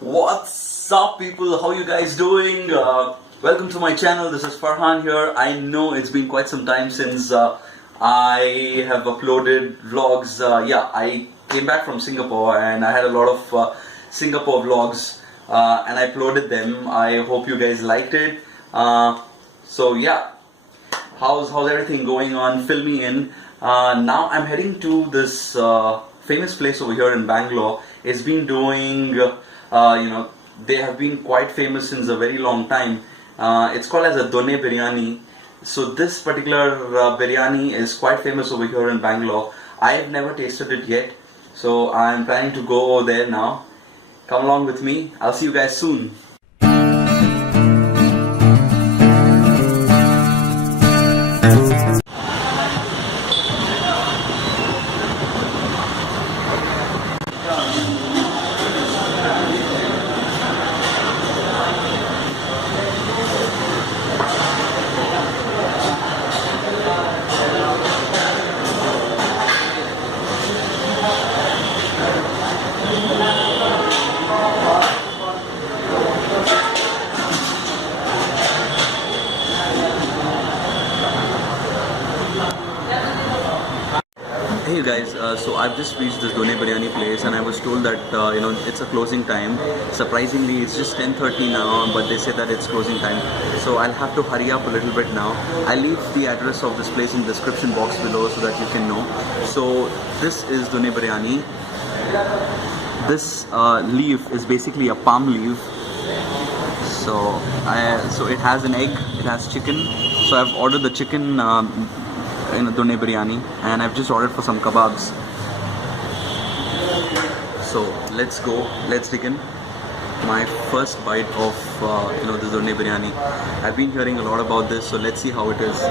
What's up, people? How you guys doing? Welcome to my channel. This is Farhan here. I know it's been quite some time since I have uploaded vlogs. I came back from Singapore and I had a lot of Singapore vlogs and I uploaded them. I hope you guys liked it. So yeah, how's everything going on? Fill me in. Now I'm heading to this famous place over here in Bangalore. It's been doing they have been quite famous since a very long time. It's called as a Donne Biryani. So this particular biryani is quite famous over here in Bangalore. I've never tasted it yet, so I'm planning to go over there now. Come along with me. I'll see you guys soon. Hey guys, so I've just reached this Donne Biryani place and I was told that it's a closing time. Surprisingly, it's just 10:30 now, but they say that it's closing time. So I'll have to hurry up a little bit now. I'll leave the address of this place in the description box below so that you can know. So this is Donne Biryani. This leaf is basically a palm leaf. So it has an egg, it has chicken. So I've ordered the chicken in a Donne Biryani and I've just ordered for some kebabs. So let's go, let's dig in. My first bite of the Donne Biryani. I've been hearing a lot about this, so let's see how it is.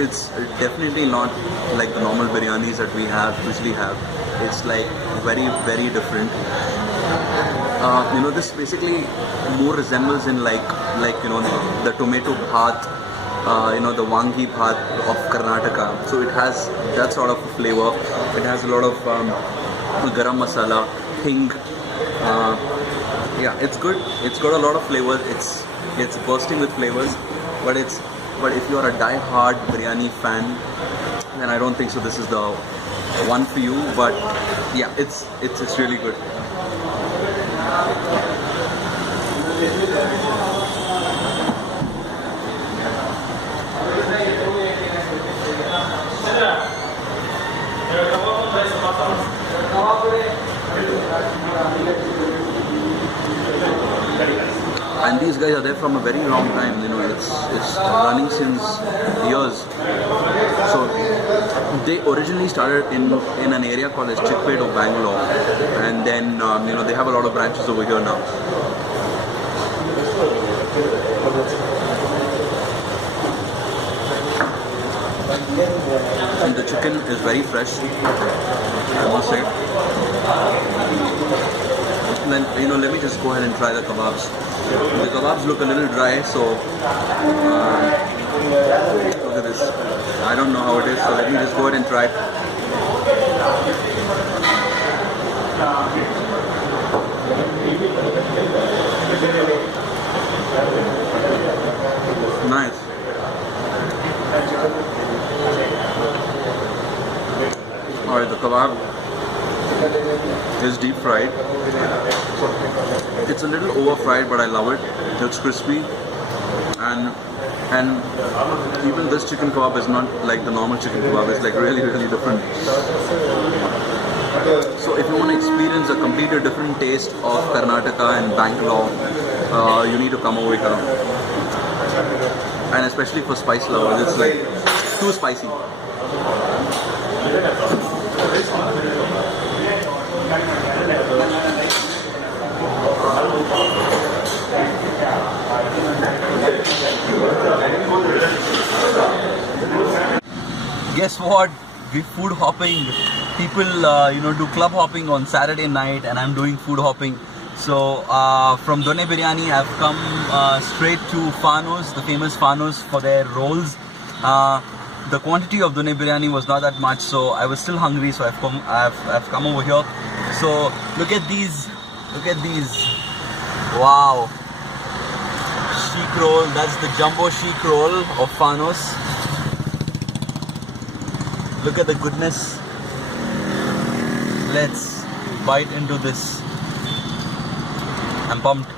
It's definitely not like the normal biryanis that we usually have. It's like very, very different. This basically more resembles in the tomato bhat, the wangi bhat of Karnataka. So it has that sort of flavor. It has a lot of garam masala, hing. It's good. It's got a lot of flavors. It's bursting with flavors, but if you are a die-hard biryani fan, then I don't think so this is the one for you. But yeah, it's really good. And these guys are there from a very long time, it's running since years. So they originally started in an area called as SHEEK of Bangalore, and then they have a lot of branches over here now. And the chicken is very fresh, I must say. And then let me just go ahead and try the kebabs. The kebabs look a little dry, so look at this. I don't know how it is, so let me just go ahead and try. Nice. Alright, the kebab is deep fried. It's a little over fried, but I love it. It's crispy, and even this chicken kebab is not like the normal chicken kebab. It's like really, really different. So if you want to experience a completely different taste of Karnataka and Bangalore, you need to come over here. And especially for spice lovers, it's like too spicy. Guess what? We food hopping. People, do club hopping on Saturday night, and I'm doing food hopping. So from Donne Biryani, I've come straight to FANOOS, the famous FANOOS, for their rolls. The quantity of Donne Biryani was not that much, so I was still hungry, so I've come over here. So look at these, wow, SHEEK roll. That's the jumbo SHEEK roll of FANOOS. Look at the goodness. Let's bite into this. I'm pumped.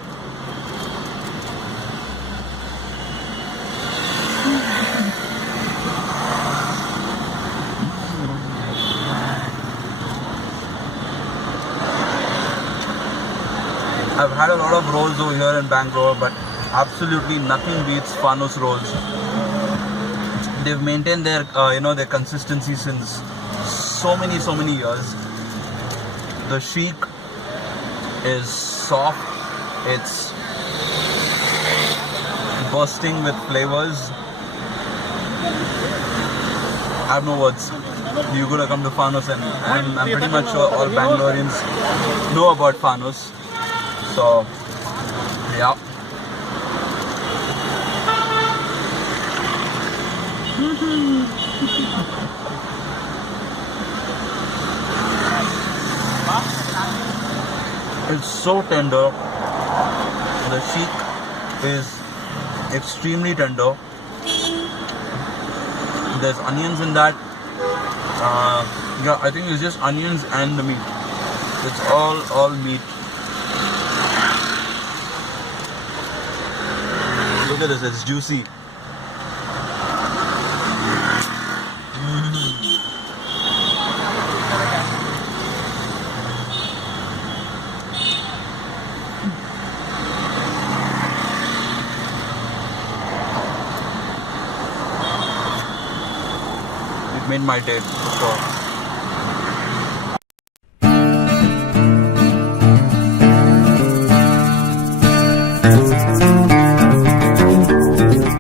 I've had a lot of rolls over here in Bangalore, but absolutely nothing beats FANOOS rolls. They've maintained their, their consistency since so many years. The SHEEK is soft. It's bursting with flavors. I have no words. You gotta come to FANOOS, and I'm pretty much sure all Bangaloreans know about FANOOS. So, yeah. It's so tender. The SHEEK is extremely tender. There's onions in that. Yeah, I think it's just onions and the meat. It's all meat. Look at this, it's juicy. It made my day, for sure.